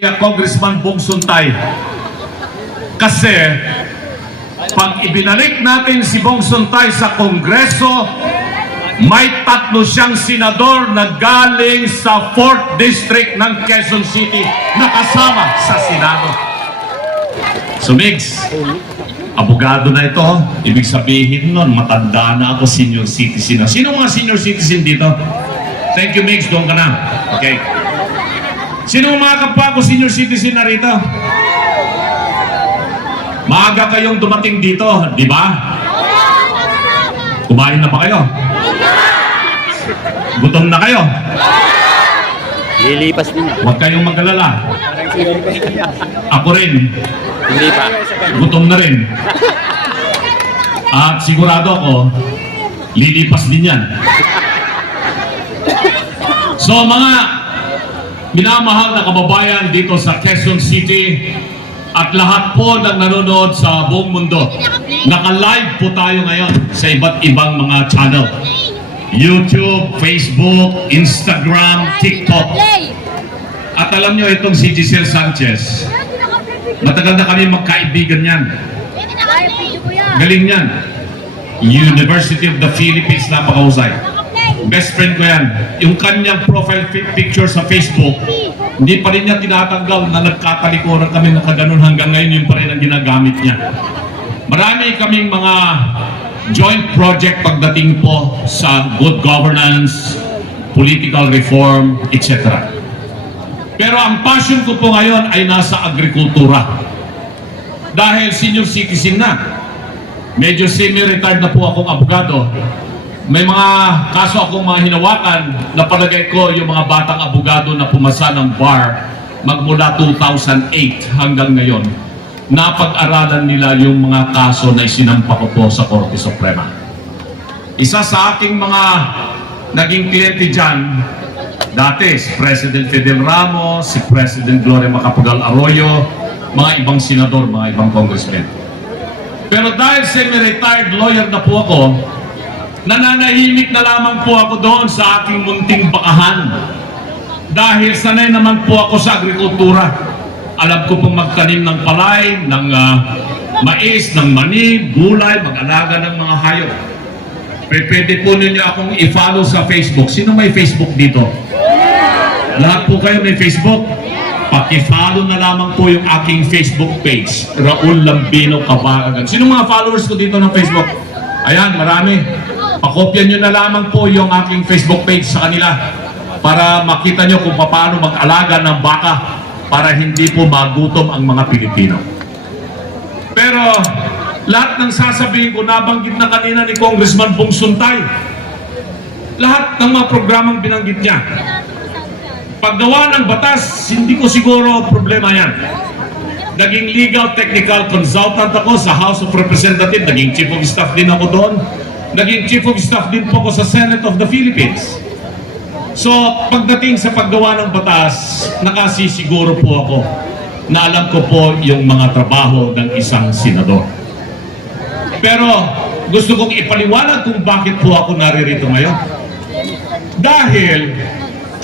Congressman Bong Suntay. Kasi pag ibinalik natin si Bong Suntay sa Kongreso, may 3 siyang senador na galing sa 4th District ng Quezon City na kasama sa Senado. So Migs, abogado na ito. Ibig sabihin nun, matanda na ako, senior citizen na. Sino mga senior citizen dito? Thank you Migs, doon ka na. Okay. Sino mga kapwa ko senior citizen na rito? Maaga kayong dumating dito, di ba? Kumain na ba kayo? Gutom na kayo? Lilipas din. Huwag kayong mag-alala. Ako rin. Hindi pa. Gutom na rin. At sigurado ako, lilipas din yan. So mga minamahal na kababayan dito sa Quezon City at lahat po ng nanonood sa buong mundo, naka-live po tayo ngayon sa iba't ibang mga channel. YouTube, Facebook, Instagram, TikTok. At alam nyo itong si Giselle Sanchez, matagal na kami magkaibigan yan. Galing yan. University of the Philippines, napakahusay. Best friend ko yan. Yung kanyang profile picture sa Facebook, hindi pa rin niya tinatanggal na nagkatalikuran kami na kaganon hanggang ngayon, yun pa rin ang ginagamit niya. Marami kaming mga joint project pagdating po sa good governance, political reform, etc. Pero ang passion ko po ngayon ay nasa agrikultura. Dahil senior citizen na, medyo semi-retired na po akong abogado, may mga kaso akong mga hinawakan na palagay ko yung mga batang abogado na pumasa ng bar magmula 2008 hanggang ngayon, napag-aralan nila yung mga kaso na isinampa ko po sa Korte Suprema. Isa sa aking mga naging kliyente dyan, dati si President Fidel Ramos, si President Gloria Macapagal Arroyo, mga ibang senador, mga ibang congressmen. Pero dahil semi-retired lawyer na po ako, nananahimik na lamang po ako doon sa aking munting bakahan. Dahil sanay naman po ako sa agrikultura. Alam ko pong magtanim ng palay, ng mais, ng mani, gulay, mag-alaga ng mga hayop. Pwede po ninyo akong i-follow sa Facebook. Sino may Facebook dito? Lahat po kayo may Facebook? Paki-follow na lamang po yung aking Facebook page, Raul Lambino Kabaragan. Sino mga followers ko dito ng Facebook? Ayan, marami. Pakopyan nyo na lamang po yung aking Facebook page sa kanila para makita nyo kung paano mag-alaga ng baka para hindi po magutom ang mga Pilipino. Pero lahat ng sasabihin ko, nabanggit na kanina ni Congressman Bong Suntay. Lahat ng mga programang binanggit niya. Paggawa ng batas, hindi ko siguro problema yan. Naging legal technical consultant ako sa House of Representatives, naging Chief of Staff din ako doon. Naging Chief of Staff din po ako sa Senate of the Philippines. So, pagdating sa paggawa ng batas, nakasisiguro po ako na alam ko po yung mga trabaho ng isang senador. Pero, gusto kong ipaliwanag kung bakit po ako naririto ngayon. Dahil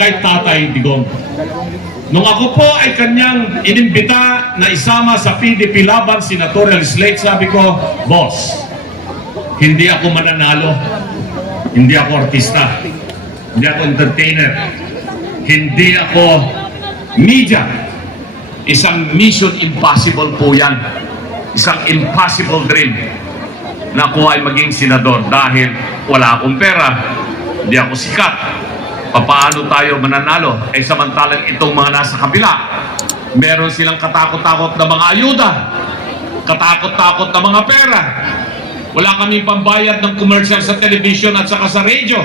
kay Tatay Digong. Nung ako po ay kanyang inimbita na isama sa PDP Laban Senatorial Slate, sabi ko, Boss, hindi ako mananalo, hindi ako artista, hindi ako entertainer, hindi ako media. Isang mission impossible po yan. Isang impossible dream na ako ay maging senador dahil wala akong pera, hindi ako sikat. Paano tayo mananalo? Eh samantalang itong mga nasa kabila, meron silang katakot-takot na mga ayuda, katakot-takot na mga pera. Wala kaming pambayad ng commercial sa television at saka sa radio.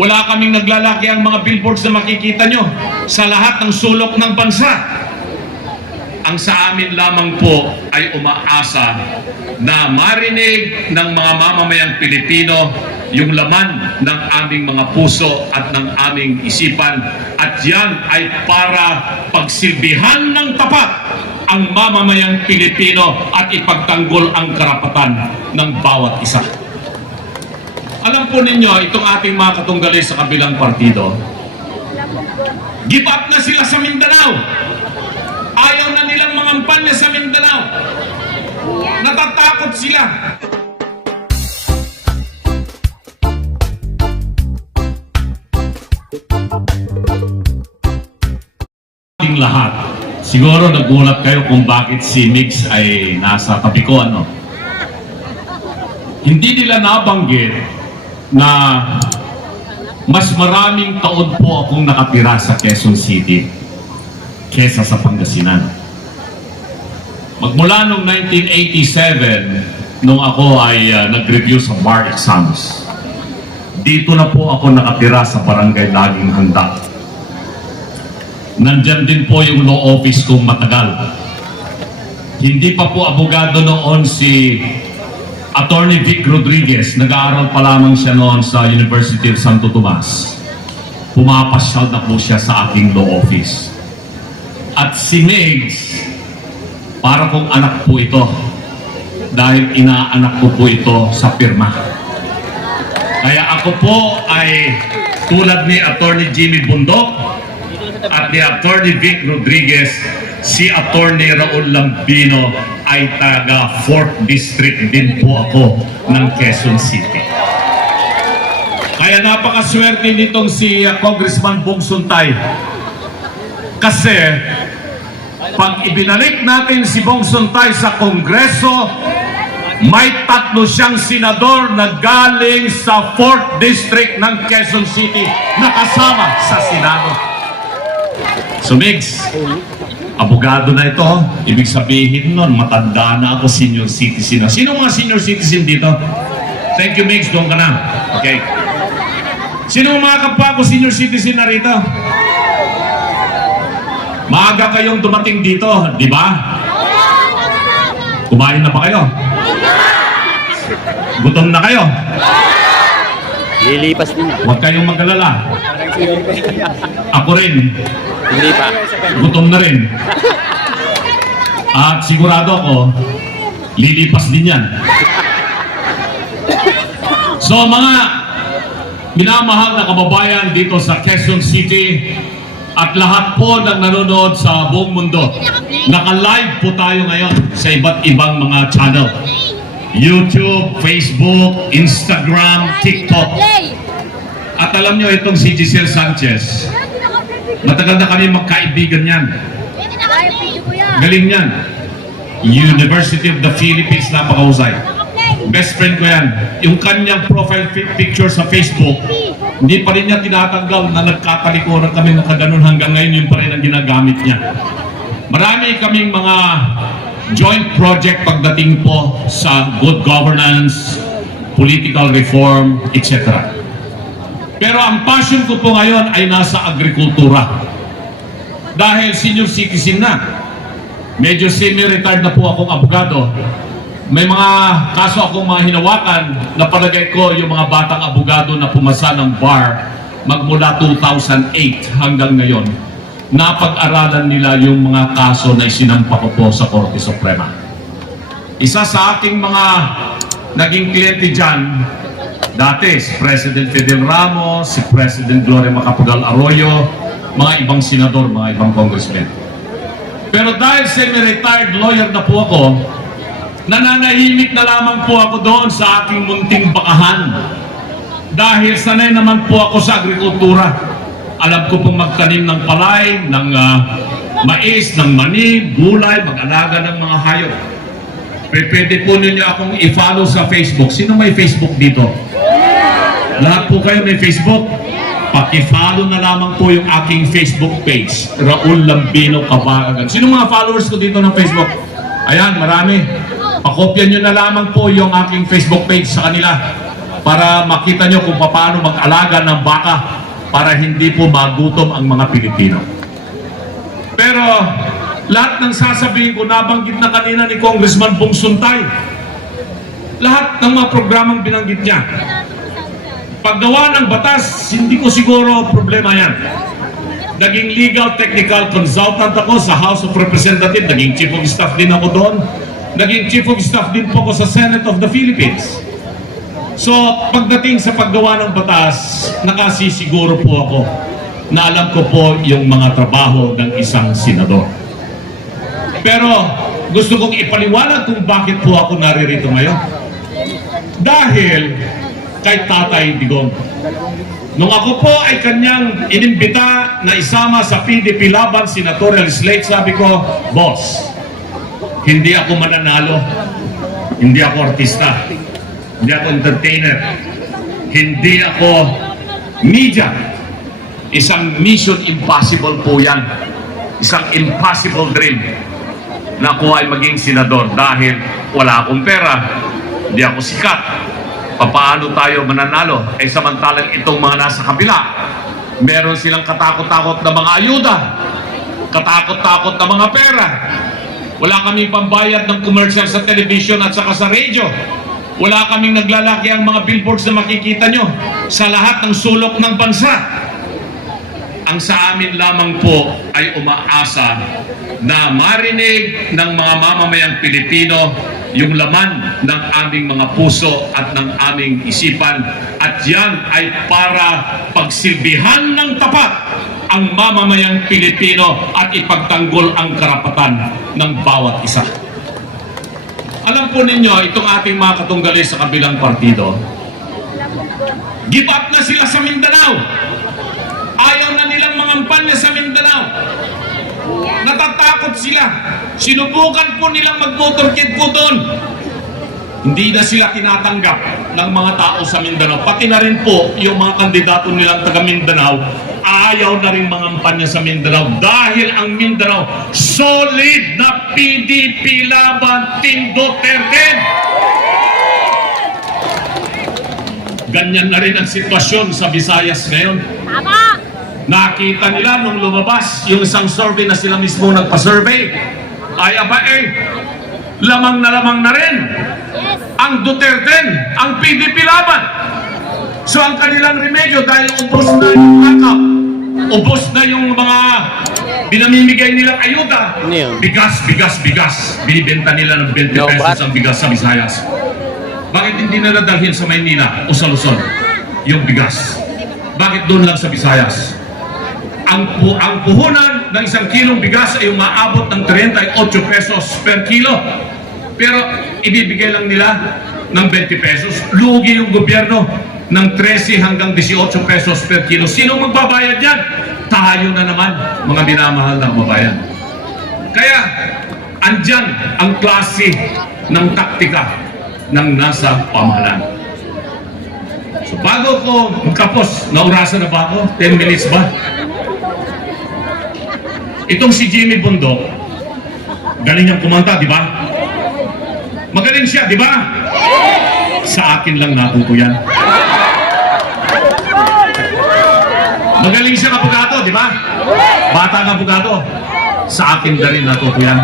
Wala kaming naglalaki ang mga billboards na makikita nyo sa lahat ng sulok ng bansa. Ang sa amin lamang po ay umaasa na marinig ng mga mamamayang Pilipino yung laman ng aming mga puso at ng aming isipan. At yan ay para pagsilbihan ng tapat ang mamamayang Pilipino at ipagtanggol ang karapatan ng bawat isa. Alam po ninyo, itong ating mga katunggali sa kabilang partido, give up na sila sa Mindanao. Dapat sila. Ating lahat, siguro nagulat kayo kung bakit si Mix ay nasa tabi ko, ano? Hindi nila nabanggit na mas maraming taon po akong nakatira sa Quezon City kesa sa Pangasinan. Magmula noong 1987, nung ako ay nag-review sa bar exams, dito na po ako nakatira sa barangay Laging Handa. Nandyan din po yung law office kong matagal. Hindi pa po abogado noon si Attorney Vic Rodriguez. Nag-aaral pa lamang siya noon sa University of Santo Tomas. Pumapasyal na po siya sa aking law office. At si Megs, para kong anak po ito. Dahil inaanak ko po ito sa pirma. Kaya ako po ay tulad ni Attorney Jimmy Bundok at ni Attorney Vic Rodriguez, si Attorney Raul Lambino ay taga 4th District din po ako ng Quezon City. Kaya napakaswerte nitong si Congressman Bong Suntay. Kasi pag ibinalik natin si Bong Suntay sa Kongreso, may 3 siyang senador na galing sa 4th District ng Quezon City na kasama sa Senado. So Migs, abogado na ito. Ibig sabihin nun, matanda na ako, senior citizen na. Sino mga senior citizen dito? Thank you, Migs. Doon ka na. Okay. Sino mga kapwa ko senior citizen na rito? Maaga kayong dumating dito, di ba? Kumain na ba kayo? Gutom na kayo? Lilipas din. Huwag kayong mag-alala. Ako rin. Hindi pa. Gutom na rin. At sigurado ako, lilipas din yan. So mga minamahal na kababayan dito sa Quezon City at lahat po ng nanonood sa buong mundo, naka-live po tayo ngayon sa iba't ibang mga channel. YouTube, Facebook, Instagram, TikTok. At alam nyo itong si Giselle Sanchez, matagal na kami magkaibigan yan. Galing yan. University of the Philippines, napakahusay. Best friend ko yan. Yung kanyang profile picture sa Facebook, hindi pa rin niya tinatanggal na nagkatalikuran kami nakaganon hanggang ngayon, yun pa rin ang ginagamit niya. Marami kaming mga joint project pagdating po sa good governance, political reform, etc. Pero ang passion ko po ngayon ay nasa agrikultura. Dahil senior citizen na, medyo semi-retired na po akong abogado, may mga kaso akong mga hinawakan na palagay ko yung mga batang abogado na pumasa ng bar magmula 2008 hanggang ngayon, napag-aralan nila yung mga kaso na isinampa ko po sa Korte Suprema. Isa sa aking mga naging kliyente dyan, dati si President Fidel Ramos, si President Gloria Macapagal Arroyo, mga ibang senador, mga ibang congressmen. Pero dahil semi-retired lawyer na po ako, nananahimik na lamang po ako doon sa aking munting bakahan. Dahil sanay naman po ako sa agrikultura. Alam ko pong magtanim ng palay, ng mais, ng mani, gulay, mag-alaga ng mga hayop. Pwede po ninyo akong i-follow sa Facebook. Sino may Facebook dito? Lahat po kayo may Facebook? Paki-follow na lamang po yung aking Facebook page, Raul Lambino Kabagagan. Sino mga followers ko dito ng Facebook? Ayan, marami. Pakopyan nyo na lamang po yung aking Facebook page sa kanila para makita nyo kung paano mag-alaga ng baka para hindi po magutom ang mga Pilipino. Pero lahat ng sasabihin ko, nabanggit na kanina ni Congressman Bong Suntay. Lahat ng mga programang binanggit niya. Paggawa ng batas, hindi ko siguro problema yan. Naging legal technical consultant ako sa House of Representatives, naging chief of staff din ako doon. Naging chief of staff din po ako sa Senate of the Philippines. So, pagdating sa paggawa ng batas, nakasisiguro po ako na alam ko po yung mga trabaho ng isang senador. Pero, gusto kong ipaliwanag kung bakit po ako naririto ngayon. Dahil kay Tatay Digong. Nung ako po ay kanyang inimbita na isama sa PDP Laban Senatorial Slate, sabi ko, boss, hindi ako mananalo, hindi ako artista, hindi ako entertainer, hindi ako media. Isang mission impossible po yan. Isang impossible dream na ako ay maging senador dahil wala akong pera, hindi ako sikat. Paano tayo mananalo? Eh samantalang itong mga nasa kabila, meron silang katakot-takot na mga ayuda, katakot-takot na mga pera. Wala kaming pambayad ng commercial sa television at saka sa radio. Wala kaming naglalaki ang mga billboards na makikita nyo sa lahat ng sulok ng bansa. Ang sa amin lamang po ay umaasa na marinig ng mga mamamayang Pilipino yung laman ng aming mga puso at ng aming isipan, at yan ay para pagsilbihan ng tapat ang mamamayang Pilipino at ipagtanggol ang karapatan ng bawat isa. Alam po ninyo, itong ating mga katunggali sa kabilang partido, give up na sila sa Mindanao. Ayaw na nilang mangampanya sa Mindanao. Natatakot sila. Sinubukan po nilang mag-motorcade po doon. Hindi na sila tinatanggap ng mga tao sa Mindanao. Pati na rin po yung mga kandidato nilang taga Mindanao, ayaw na rin mangampanya sa Mindanao dahil ang Mindanao solid na PDP Laban Team Duterte. Ganyan na rin ang sitwasyon sa Visayas ngayon. Tama! Nakita nila nung lumabas yung isang survey na sila mismo nagpa-survey. Ay aba lamang na rin ang Duterte, ang PDP Laban. So ang kanilang remedyo, dahil ubos na yung backup, ubos na yung mga binamimigay nilang ayuda, bigas. Binibenta nila ng 20 pesos ang bigas sa Visayas. Bakit hindi na nadalhin sa Maynila o sa Luzon yung bigas? Bakit doon lang sa Visayas? Ang puhunan ng 1 kilong bigas ay umaabot ng 38 pesos per kilo. Pero ibibigay lang nila ng 20 pesos. Lugi yung gobyerno ng 13 hanggang 18 pesos per kilo. Sino magbabayad yan? Tayo na naman, mga minamahal na kababayan. Kaya, andyan ang klase ng taktika ng nasa pamahalaan. So bago ko magkapos, naurasan na ba ako? 10 minutes ba? Itong si Jimmy Bundok, galing niyang kumanta, di ba? Magaling siya, di ba? Sa akin lang natuto yan. Magaling siya abogado, di ba? Batang abogado. Sa akin na rin natuto yan.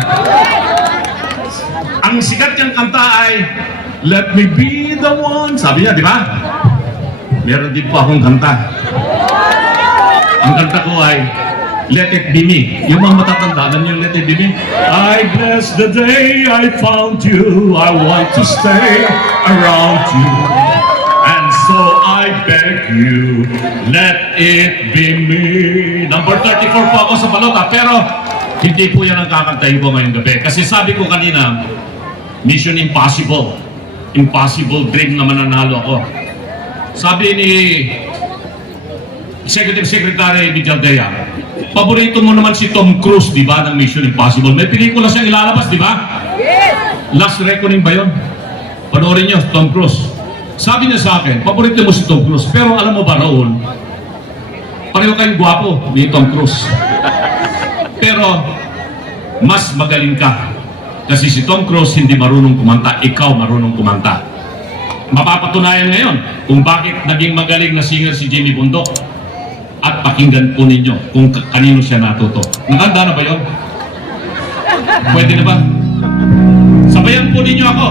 Ang sikat niyang kanta ay Let Me Be The One. Sabi niya, di ba? Meron din po akong kanta. Ang kanta ko ay Let It Be Me. Yung mga matatanda, alam niyo Let It Be Me? I bless the day I found you. I want to stay around you. And so I beg you, let it be me. Number 34 po ako sa balota, pero hindi po yan ang kakantahin ko ngayong gabi. Kasi sabi ko kanina, Mission Impossible. Impossible dream na mananalo ako. Sabi ni Executive Secretary Vijaldea, paborito mo naman si Tom Cruise, di ba, ng Mission Impossible. May pelikula siyang ilalabas, di ba? Last Reckoning ba yun? Panoorin niyo, Tom Cruise. Sabi niya sa akin, paborito mo si Tom Cruise. Pero alam mo ba, Raul, pareho kayong gwapo ni Tom Cruise. Pero mas magaling ka. Kasi si Tom Cruise hindi marunong kumanta, ikaw marunong kumanta. Mapapatunayan ngayon kung bakit naging magaling na singer si Jimmy Bundok. At pakinggan po ninyo kung kanino siya natuto. Nakanda na ba yun? Pwede na ba? Sabayan po ninyo ako.